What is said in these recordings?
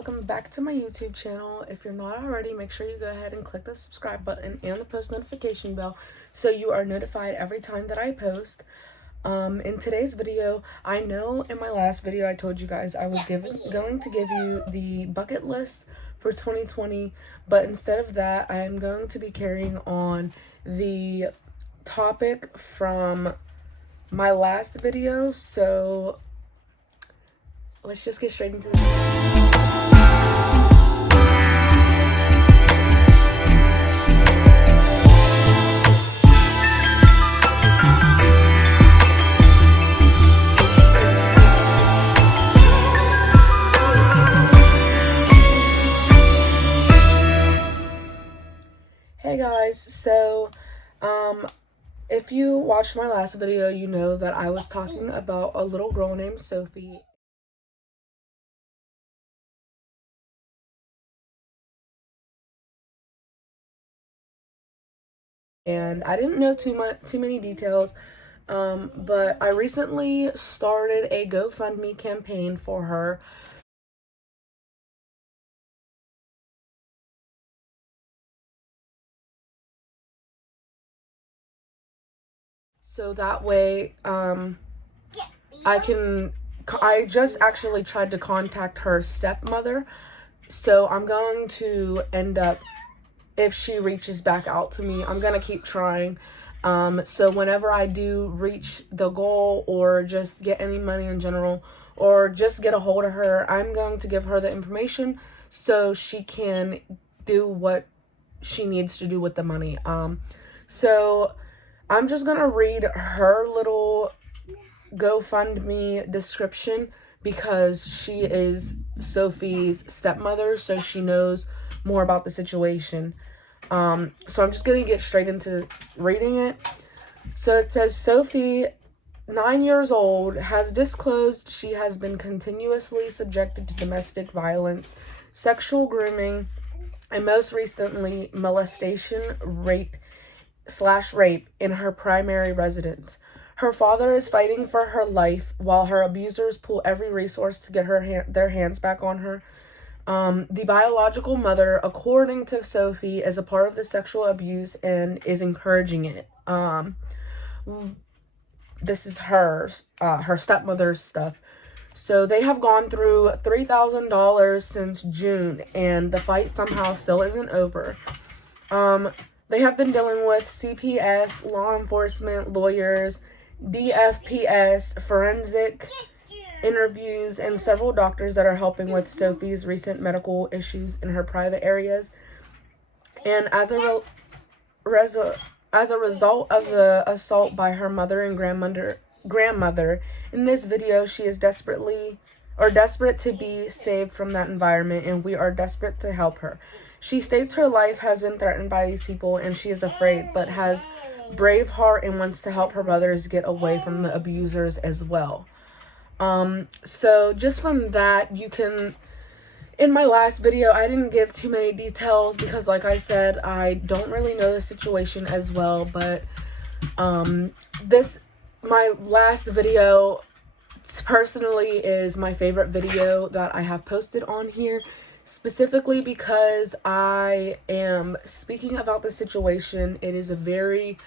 welcome back to my YouTube channel. If you're not already, make sure you go ahead and click the subscribe button and the post notification bell so you are notified every time that I post. In today's video, I know in my last video I told you guys I was going to give you the bucket list for 2020, but instead of that, I am going to be carrying on the topic from my last video. So let's just get straight into the video. Hey guys, so if you watched my last video, you know that I was talking about a little girl named Sophie. And I didn't know too many details, but I recently started a GoFundMe campaign for her. So that way, I just actually tried to contact her stepmother. So I'm going to end up, if she reaches back out to me, I'm going to keep trying. So whenever I do reach the goal or just get any money in general or just get a hold of her, I'm going to give her the information so she can do what she needs to do with the money. So I'm just going to read her little GoFundMe description because she is Sophie's stepmother, so she knows more about the situation. So I'm just going to get straight into reading it. So it says, Sophie, 9 years old, has disclosed she has been continuously subjected to domestic violence, sexual grooming, and most recently molestation, rape in her primary residence. Her father is fighting for her life while her abusers pull every resource to get their hands back on her. The biological mother, according to Sophie, is a part of the sexual abuse and is encouraging it. This is her stepmother's stuff. So they have gone through $3,000 since June, and the fight somehow still isn't over. They have been dealing with CPS, law enforcement, lawyers, DFPS, forensic interviews, and several doctors that are helping with Sophie's recent medical issues in her private areas. And as a result of the assault by her mother and grandmother, in this video, she is desperate to be saved from that environment, and we are desperate to help her. She states her life has been threatened by these people and she is afraid, but has brave heart and wants to help her brothers get away from the abusers as well. So just from that, you can, in my last video, I didn't give too many details because like I said, I don't really know the situation as well, but, my last video personally is my favorite video that I have posted on here, specifically because I am speaking about the situation. It is a very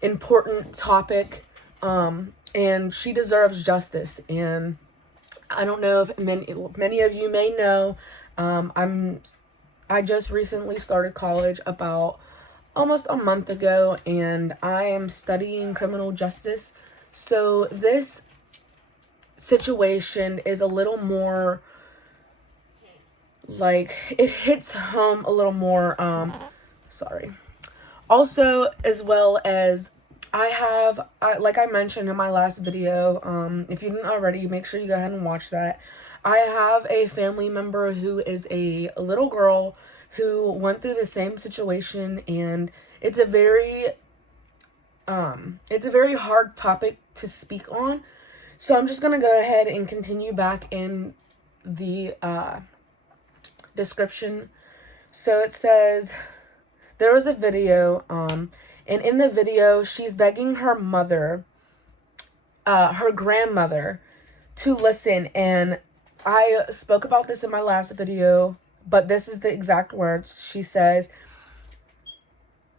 important topic, and she deserves justice. And I don't know if many of you may know, I just recently started college about almost a month ago, and I am studying criminal justice. So this situation is a little more, like, it hits home a little more, Also, as well as like I mentioned in my last video, if you didn't already, make sure you go ahead and watch that. I have a family member who is a little girl who went through the same situation, and it's a very hard topic to speak on. So I'm just going to go ahead and continue back in the description. So it says, there was a video, and in the video, she's begging her mother, her grandmother, to listen and I spoke about this in my last video, but this is the exact words. She says,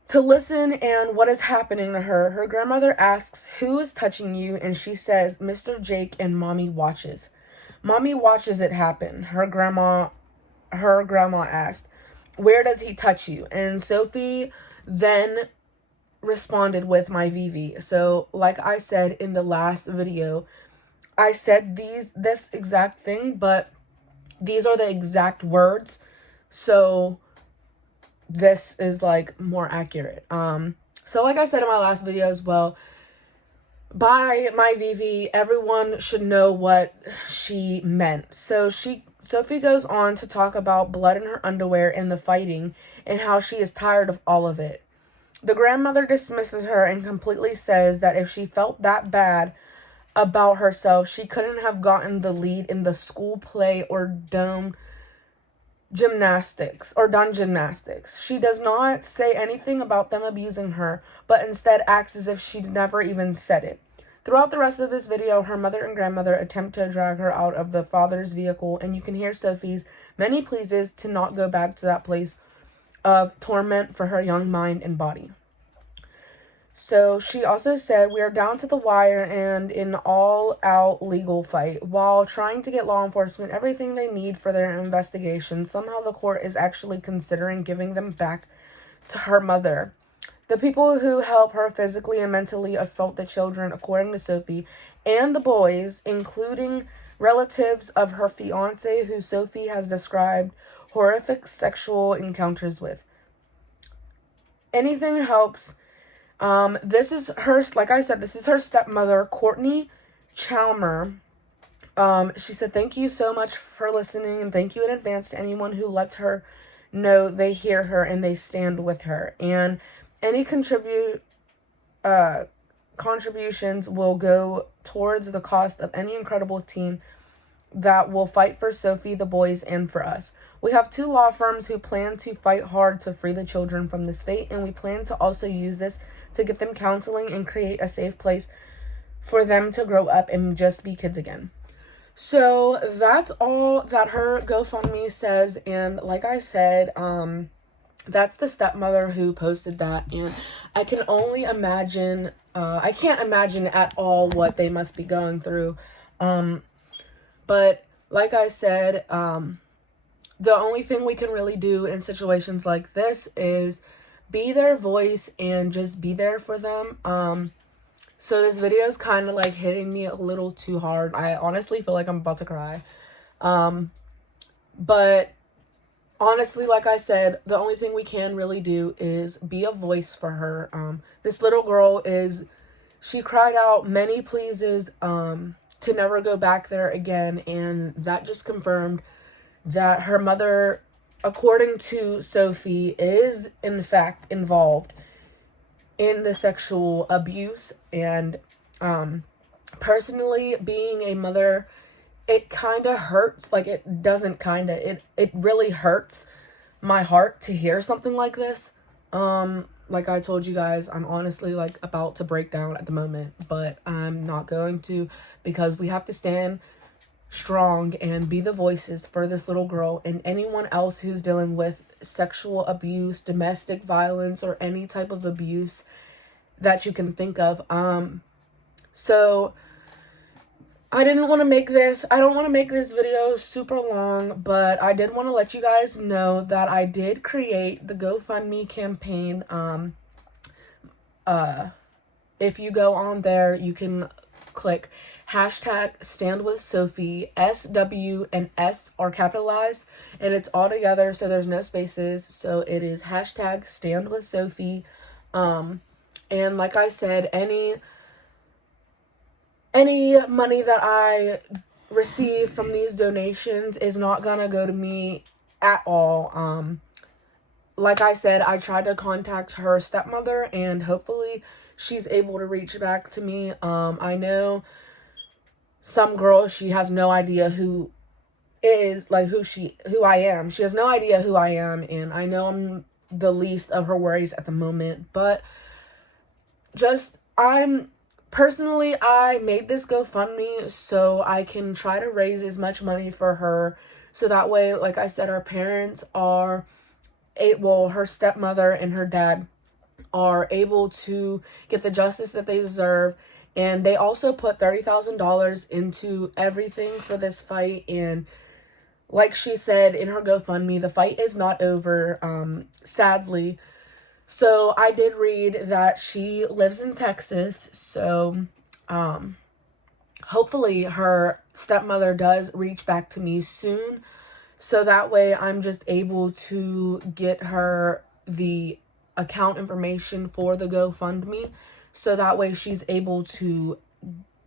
to listen and what is happening to her. Her grandmother asks, who is touching you? And she says, Mr. Jake, and mommy watches. Mommy watches it happen. Her grandma asked, where does he touch you? And Sophie then responded with my VV. So like I said in the last video, I said this exact thing, but these are the exact words. So this is like more accurate. So like I said in my last video as well, by my VV, everyone should know what she meant. So Sophie goes on to talk about blood in her underwear and the fighting and how she is tired of all of it. The grandmother dismisses her and completely says that if she felt that bad about herself, she couldn't have gotten the lead in the school play or done gymnastics. She does not say anything about them abusing her, but instead acts as if she never even said it. Throughout the rest of this video, her mother and grandmother attempt to drag her out of the father's vehicle, and you can hear Sophie's many pleases to not go back to that place of torment for her young mind and body. So she also said, we are down to the wire and in all-out legal fight. While trying to get law enforcement everything they need for their investigation, somehow the court is actually considering giving them back to her mother. The people who help her physically and mentally assault the children, according to Sophie, and the boys, including relatives of her fiancé, who Sophie has described horrific sexual encounters with. Anything helps. This is her, like I said, this is her stepmother, Courtney Chalmer. She said, thank you so much for listening, and thank you in advance to anyone who lets her know they hear her and they stand with her. And any contributions will go towards the cost of any incredible team that will fight for Sophie, the boys, and for us. We have 2 law firms who plan to fight hard to free the children from this fate, and we plan to also use this to get them counseling and create a safe place for them to grow up and just be kids again. So that's all that her GoFundMe says, and like I said, that's the stepmother who posted that, and I can only imagine, I can't imagine at all what they must be going through. But like I said, the only thing we can really do in situations like this is be their voice and just be there for them. So this video is kind of like hitting me a little too hard. I honestly feel like I'm about to cry. But honestly, like I said, the only thing we can really do is be a voice for her. This little girl she cried out many pleases, to never go back there again, and that just confirmed that her mother, according to Sophie, is in fact involved in the sexual abuse. And personally, being a mother, it kind of hurts. Like, it doesn't kind of, it really hurts my heart to hear something like this. Like I told you guys, I'm honestly like about to break down at the moment, but I'm not going to, because we have to stand strong and be the voices for this little girl and anyone else who's dealing with sexual abuse, domestic violence, or any type of abuse that you can think of. So I don't want to make this video super long, but I did want to let you guys know that I did create the GoFundMe campaign. If you go on there, you can click hashtag StandWithSophie. S-W and S are capitalized, and it's all together, so there's no spaces. So it is hashtag StandWithSophie. And like I said, any money that I receive from these donations is not gonna go to me at all. Like I said, I tried to contact her stepmother, and hopefully she's able to reach back to me. I know some girl, she has no idea who I am. She has no idea who I am, and I know I'm the least of her worries at the moment, but I'm personally, I made this GoFundMe so I can try to raise as much money for her. So that way, like I said, her parents are, her stepmother and her dad are able to get the justice that they deserve. And they also put $30,000 into everything for this fight. And like she said in her GoFundMe, the fight is not over, sadly. So I did read that she lives in Texas. So hopefully her stepmother does reach back to me soon. So that way I'm just able to get her the account information for the GoFundMe. So that way she's able to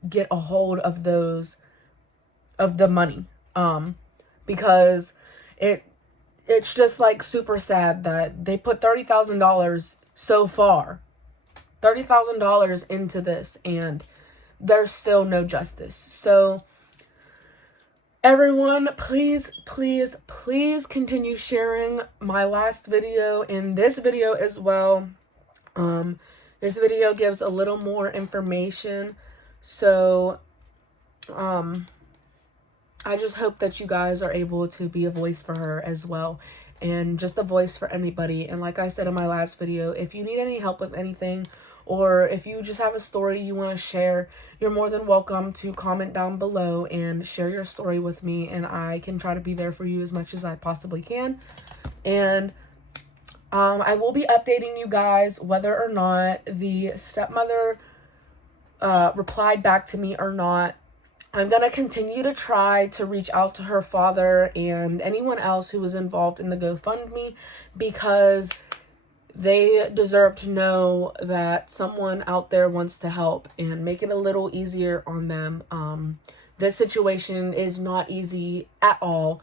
get a hold of the money. Because it's just like super sad that they put $30,000 so far, $30,000 into this, and there's still no justice. So everyone, please, please, please continue sharing my last video and this video as well. This video gives a little more information. So, I just hope that you guys are able to be a voice for her as well, and just a voice for anybody. And like I said in my last video, if you need any help with anything, or if you just have a story you want to share, you're more than welcome to comment down below and share your story with me, and I can try to be there for you as much as I possibly can. And I will be updating you guys whether or not the stepmother replied back to me or not. I'm going to continue to try to reach out to her father and anyone else who was involved in the GoFundMe, because they deserve to know that someone out there wants to help and make it a little easier on them. This situation is not easy at all.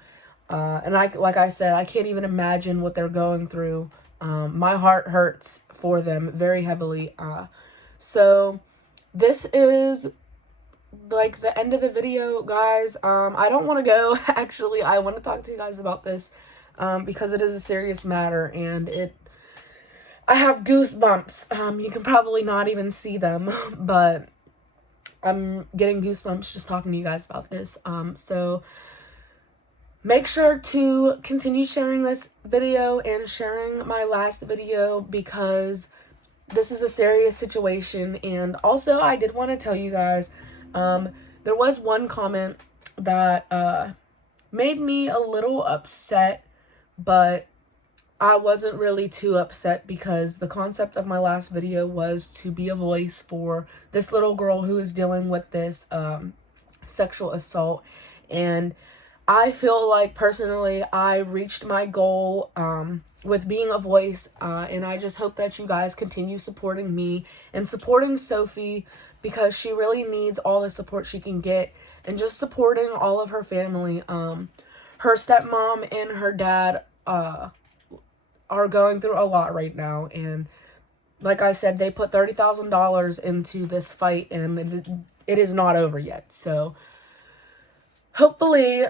And like I said, I can't even imagine what they're going through. My heart hurts for them very heavily. So this is like the end of the video, guys. I don't want to go. Actually, I want to talk to you guys about this because it is a serious matter, and I have goosebumps. You can probably not even see them, but I'm getting goosebumps just talking to you guys about this. So make sure to continue sharing this video and sharing my last video, because this is a serious situation. And also, I did want to tell you guys, there was one comment that made me a little upset, but I wasn't really too upset, because the concept of my last video was to be a voice for this little girl who is dealing with this sexual assault. And I feel like personally I reached my goal with being a voice, and I just hope that you guys continue supporting me and supporting Sophie, because she really needs all the support she can get, and just supporting all of her family. Her stepmom and her dad are going through a lot right now, and like I said, they put $30,000 into this fight, and it is not over yet. So hopefully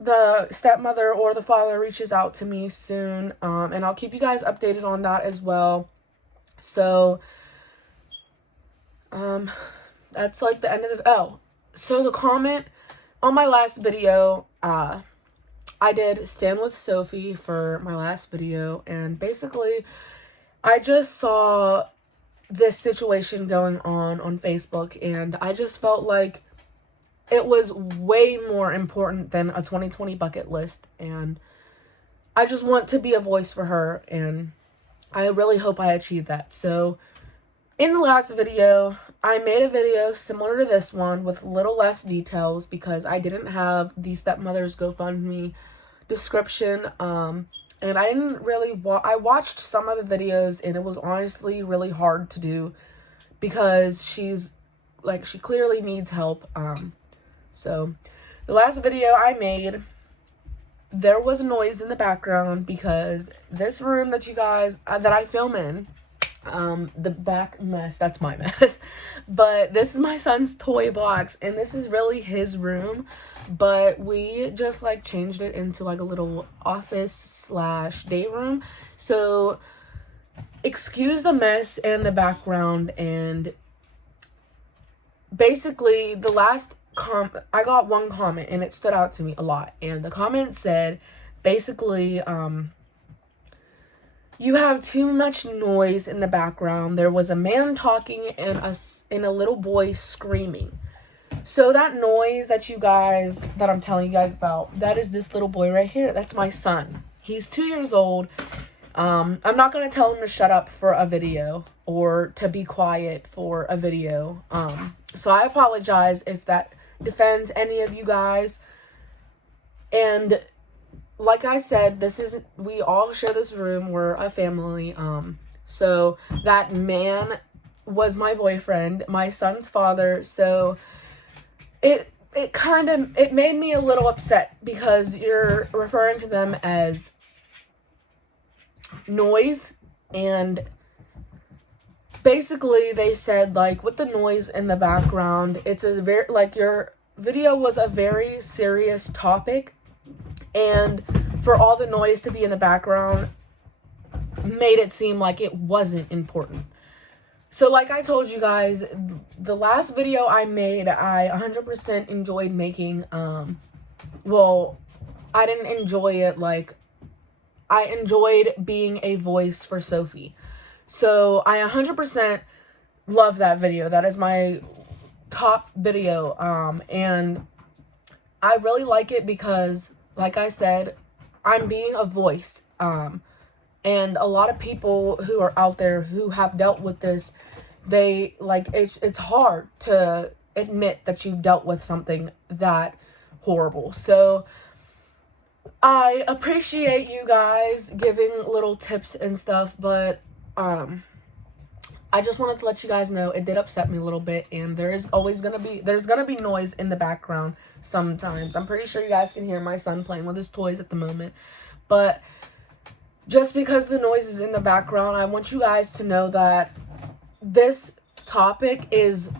the stepmother or the father reaches out to me soon, and I'll keep you guys updated on that as well. So that's like the end of the, so the comment on my last video, I did Stand With Sophie for my last video, and basically I just saw this situation going on Facebook, and I just felt like it was way more important than a 2020 bucket list, and I just want to be a voice for her, and I really hope I achieve that. So in the last video, I made a video similar to this one with a little less details, because I didn't have the stepmother's GoFundMe description, and I didn't really I watched some of the videos, and it was honestly really hard to do, because she clearly needs help. So the last video I made, there was a noise in the background, because this room that you guys that I film in, the back mess, that's my mess, but this is my son's toy box, and this is really his room, but we just like changed it into like a little office / day room. So excuse the mess in the background, and basically the last I got one comment and it stood out to me a lot, and the comment said basically, you have too much noise in the background. There was a man talking and a little boy screaming. So that noise that I'm telling you guys about, that is this little boy right here. That's my son. He's 2 years old. I'm not going to tell him to shut up for a video or to be quiet for a video. So I apologize if that defends any of you guys. And like I said, we all share this room. We're a family. So that man was my boyfriend, my son's father. So it made me a little upset because you're referring to them as noise, and basically they said, like, with the noise in the background, it's a very, like, your video was a very serious topic, and for all the noise to be in the background made it seem like it wasn't important. So like I told you guys, the last video I made, I 100% enjoyed making. Well, I didn't enjoy it like, I enjoyed being a voice for Sophie. So I 100% love that video. That is my top video. And I really like it because, like I said, I'm being a voice. And a lot of people who are out there who have dealt with this, they, like, it's hard to admit that you've dealt with something that horrible. So I appreciate you guys giving little tips and stuff, but I just wanted to let you guys know it did upset me a little bit, and there's gonna be noise in the background sometimes. I'm pretty sure you guys can hear my son playing with his toys at the moment, but just because the noise is in the background, I want you guys to know that this topic is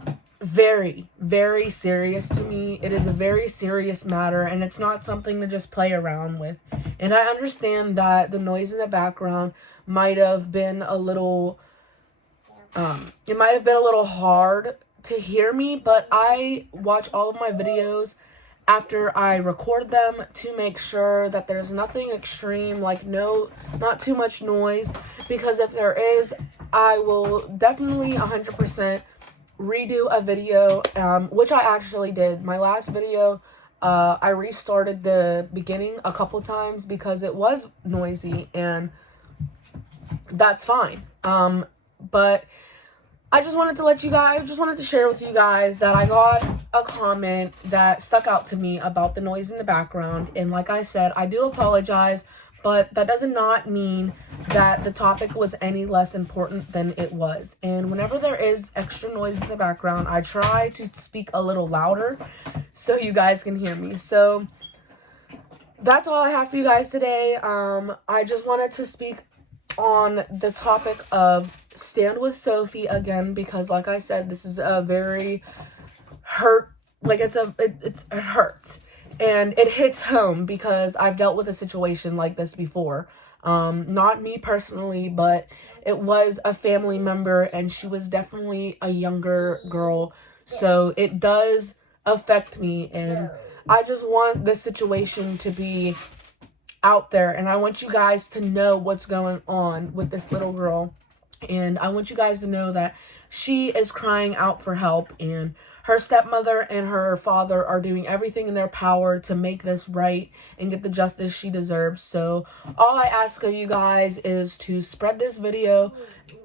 very, very serious to me. It is a very serious matter, and it's not something to just play around with. And I understand that the noise in the background might have been a little, it might have been a little hard to hear me, but I watch all of my videos after I record them to make sure that there's nothing extreme, like not too much noise, because if there is, I will definitely 100% redo a video, which I actually did. My last video, I restarted the beginning a couple times because it was noisy, and that's fine. But I just wanted to share with you guys that I got a comment that stuck out to me about the noise in the background. And like I said, I do apologize, but that does not mean that the topic was any less important than it was. And whenever there is extra noise in the background, I try to speak a little louder so you guys can hear me. So that's all I have for you guys today. I just wanted to speak on the topic of Stand with Sophie again, because like I said, this is a very it hurts, and it hits home because I've dealt with a situation like this before. Not me personally, but it was a family member, and she was definitely a younger girl, so it does affect me, and I just want this situation to be out there, and I want you guys to know what's going on with this little girl. And I want you guys to know that she is crying out for help, and her stepmother and her father are doing everything in their power to make this right and get the justice she deserves. So all I ask of you guys is to spread this video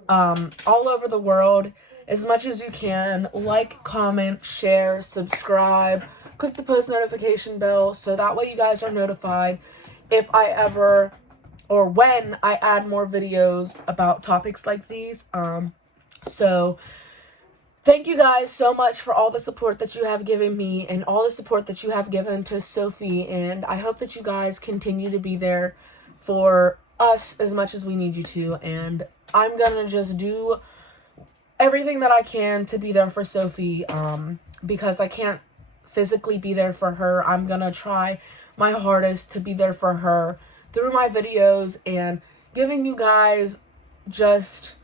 all over the world as much as you can. Like, comment, share, subscribe, click the post notification bell so that way you guys are notified if I ever or when I add more videos about topics like these. So thank you guys so much for all the support that you have given me and all the support that you have given to Sophie, and I hope that you guys continue to be there for us as much as we need you to. And I'm gonna just do everything that I can to be there for Sophie, because I can't physically be there for her. I'm gonna try my hardest to be there for her through my videos and giving you guys just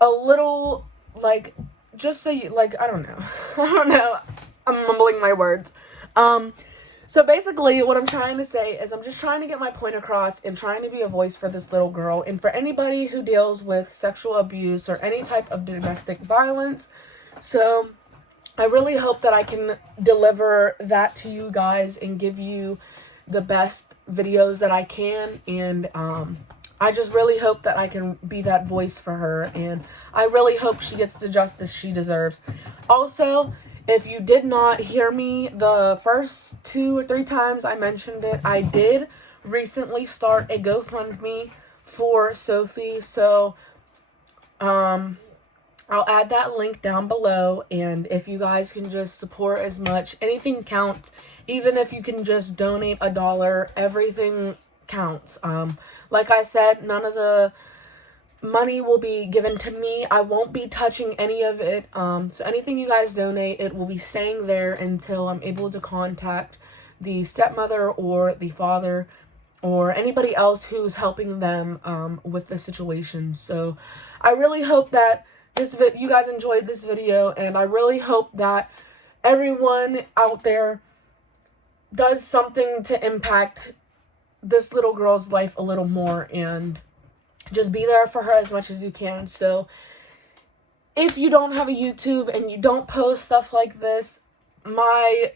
a little, like, just so you, like, I don't know. I don't know. I'm mumbling my words. So basically what I'm trying to say is I'm just trying to get my point across and trying to be a voice for this little girl and for anybody who deals with sexual abuse or any type of domestic violence. So I really hope that I can deliver that to you guys and give you the best videos that I can, and I just really hope that I can be that voice for her, and I really hope she gets the justice she deserves. Also, if you did not hear me the first 2 or 3 times I mentioned it, I did recently start a GoFundMe for Sophie, so I'll add that link down below, and if you guys can just support as much, anything counts. Even if you can just donate $1, everything counts. Like I said, none of the money will be given to me. I won't be touching any of it. So anything you guys donate, it will be staying there until I'm able to contact the stepmother or the father or anybody else who's helping them with the situation. So I really hope that you guys enjoyed this video, and I really hope that everyone out there does something to impact this little girl's life a little more, and just be there for her as much as you can. So if you don't have a YouTube and you don't post stuff like this, my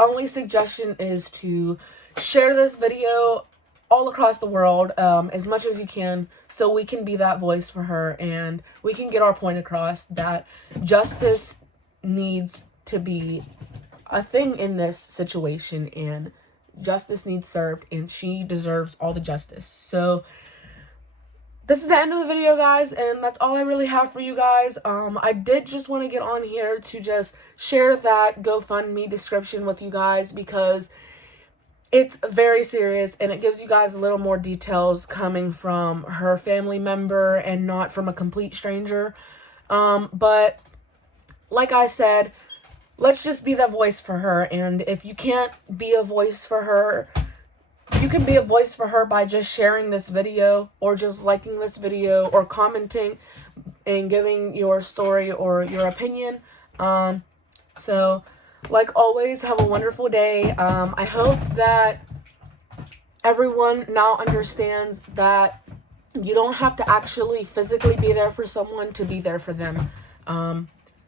only suggestion is to share this video all across the world as much as you can, so we can be that voice for her and we can get our point across that justice needs to be a thing in this situation, and justice needs served, and she deserves all the justice. So this is the end of the video, guys, and that's all I really have for you guys. I did just want to get on here to just share that GoFundMe description with you guys, because it's very serious, and it gives you guys a little more details coming from her family member and not from a complete stranger. But like I said, let's just be that voice for her, and if you can't be a voice for her, you can be a voice for her by just sharing this video or just liking this video or commenting and giving your story or your opinion. So like always, have a wonderful day. I hope that everyone now understands that you don't have to actually physically be there for someone to be there for them.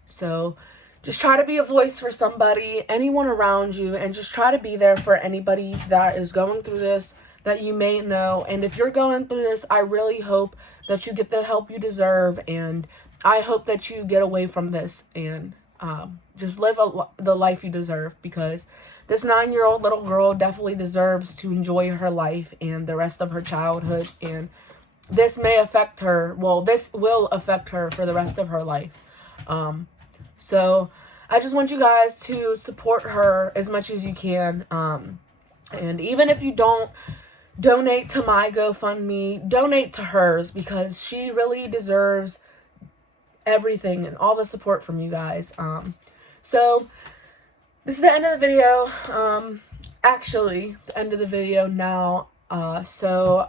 So just try to be a voice for somebody, anyone around you, and just try to be there for anybody that is going through this that you may know. And if you're going through this, I really hope that you get the help you deserve, and I hope that you get away from this and just live the life you deserve, because this 9-year-old little girl definitely deserves to enjoy her life and the rest of her childhood, and this may affect her, well, this will affect her for the rest of her life. So I just want you guys to support her as much as you can. And even if you don't donate to my GoFundMe, donate to hers, because she really deserves everything and all the support from you guys. So this is the end of the video. Actually, the end of the video now. So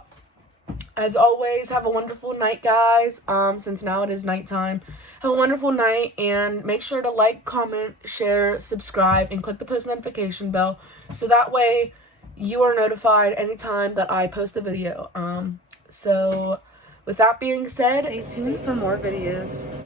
as always, have a wonderful night, guys. Since now it is nighttime. Have a wonderful night, and make sure to like, comment, share, subscribe, and click the post notification bell, so that way you are notified anytime that I post a video. So with that being said, stay tuned for more videos.